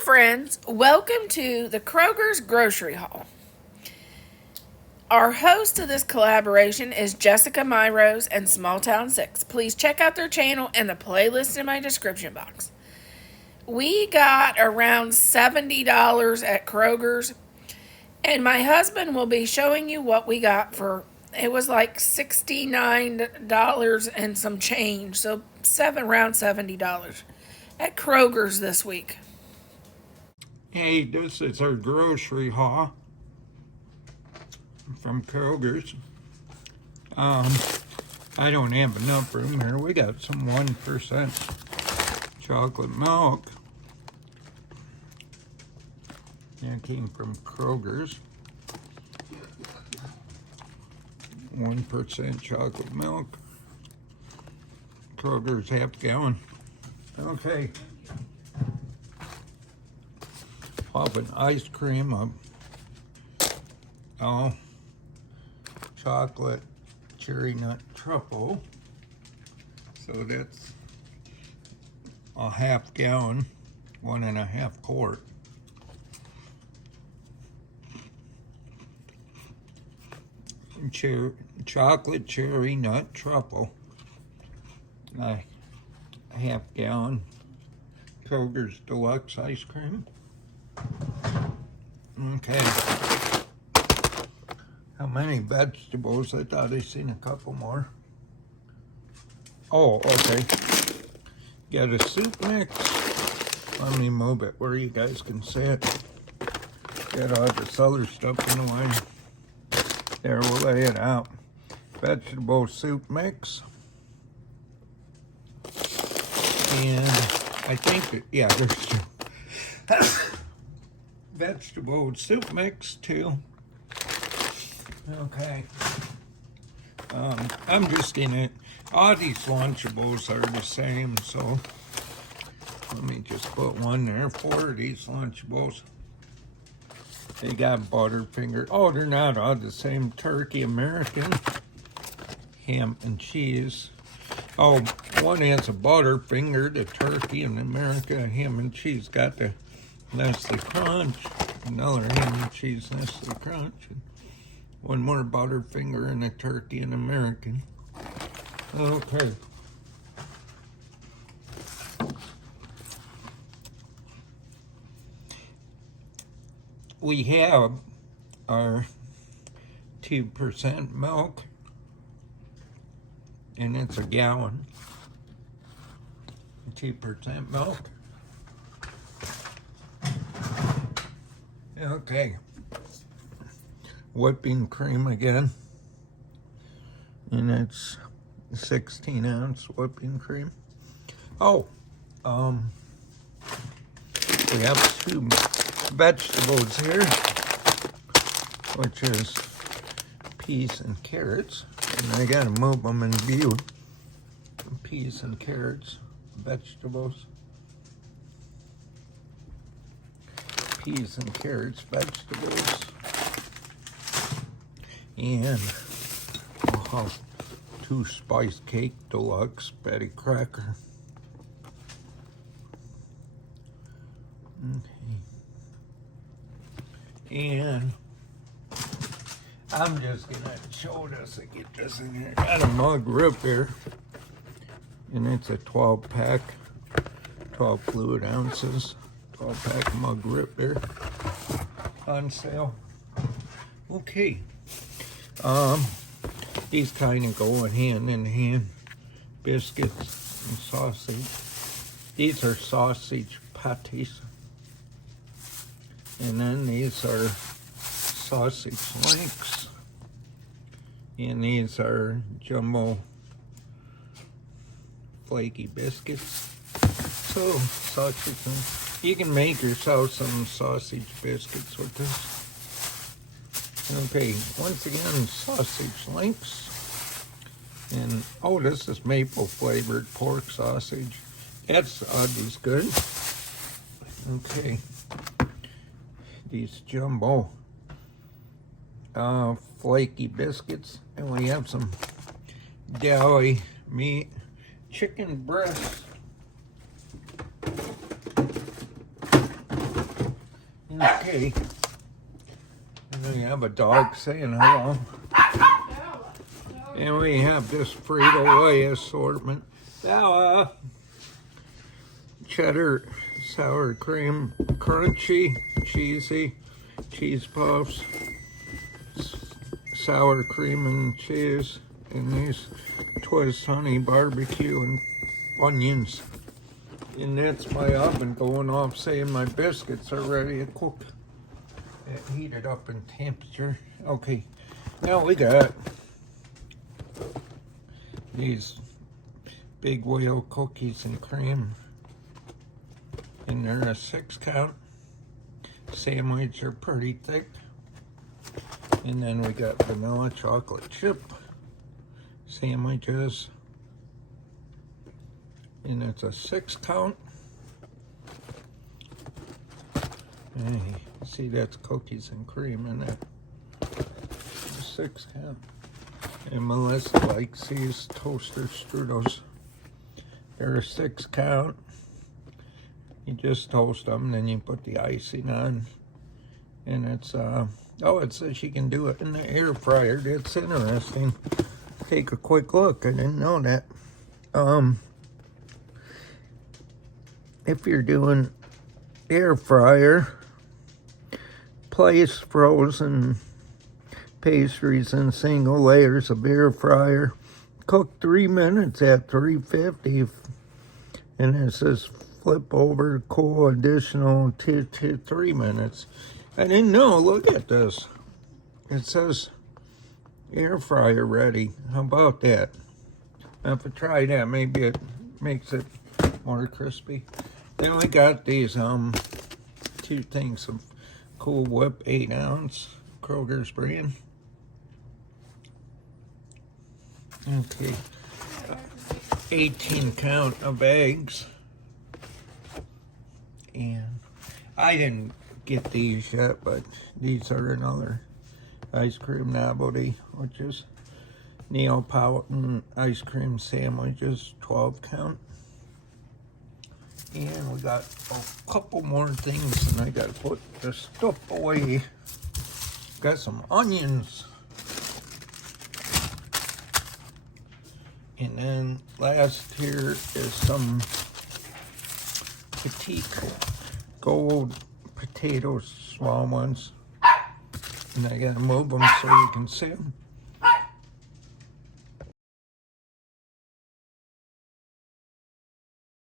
friends, welcome to the Kroger's Grocery Haul. Our host of this collaboration is Jessica Myrose and Small Town 6. Please check out their channel and the playlist in my description box. We got around $70 at Kroger's, and my husband will be showing you what we got for, it was like $69 and some change, so around $70 at Kroger's this week. Hey, this is our grocery haul from Kroger's. I don't have enough room here. We got some 1% chocolate milk. That came from Kroger's. 1% chocolate milk. Kroger's half gallon. Okay. Of an ice cream of chocolate cherry nut truffle. So that's a half gallon, 1.5 quart. Chocolate cherry nut truffle, a half gallon. Kroger's deluxe ice cream. Okay. How many vegetables? I thought I seen a couple more. Oh, okay. Got a soup mix. Let me move it where you guys can see it. Got all this other stuff in the way. There, we'll lay it out. Vegetable soup mix. And I think that, yeah, there's two. Vegetable soup mix too. Okay. I'm just in it. All these Lunchables are the same, so let me just put one there. 4 of these Lunchables. They got Butterfinger. Oh, they're not all the same. Turkey American. Ham and cheese. Oh, one has a Butterfinger, the turkey, and America ham and cheese got the Nestle Crunch, another ham and cheese Nestle Crunch, and one more Butterfinger and a turkey and American. Okay. We have our 2% milk, and it's a gallon. 2% milk. Okay, whipping cream again, and it's 16-ounce whipping cream. Oh, we have 2 vegetables here, which is peas and carrots, and I gotta move them in view. Peas and carrots, vegetables. Peas and carrots, vegetables, and 2 spice cake deluxe Betty Cracker. Okay. And I'm just gonna show this and get this in here. Got a mug root beer, and it's a 12-pack, 12 fluid ounces. 12-pack mug root beer on sale. Okay. These kind of go hand in hand. Biscuits and sausage. These are sausage patties. And then these are sausage links. And these are jumbo flaky biscuits. So, sausage and you can make yourself some sausage biscuits with this. Okay, once again, sausage links. And, oh, this is maple flavored pork sausage. That's always good. Okay. These jumbo flaky biscuits. And we have some deli meat, chicken breast. Okay. And then you have a dog saying hello. And we have this Frito-Lay assortment. Bella. Cheddar, sour cream, crunchy, cheesy, cheese puffs, sour cream and cheese, and these twist honey barbecue and onions. And that's my oven going off saying my biscuits are ready to cook. It heated up in temperature. Okay, now we got these big whale cookies and cream. And they're a 6-count. Sandwich are pretty thick. And then we got vanilla chocolate chip sandwiches. And it's a 6-count. Hey, see, that's cookies and cream in it. 6-count. And Melissa likes these toaster strudels. They're a 6-count. You just toast them, then you put the icing on. And it's, oh, it says you can do it in the air fryer. That's interesting. Take a quick look. I didn't know that. If you're doing air fryer, place frozen pastries in single layers of air fryer. Cook 3 minutes at 350. And it says flip over, cool additional 2 to 3 minutes. I didn't know. Look at this. It says air fryer ready. How about that? I have to try that. Maybe it makes it more crispy. Then we got these 2 things of Cool Whip 8-ounce Kroger's brand. Okay. 18-count of eggs. And I didn't get these yet, but these are another ice cream novelty, which is Neapolitan ice cream sandwiches, 12-count. And we got a couple more things, and I gotta put the stuff away. Got some onions. And then last here is some petite gold potatoes, small ones. And I gotta move them so you can see them.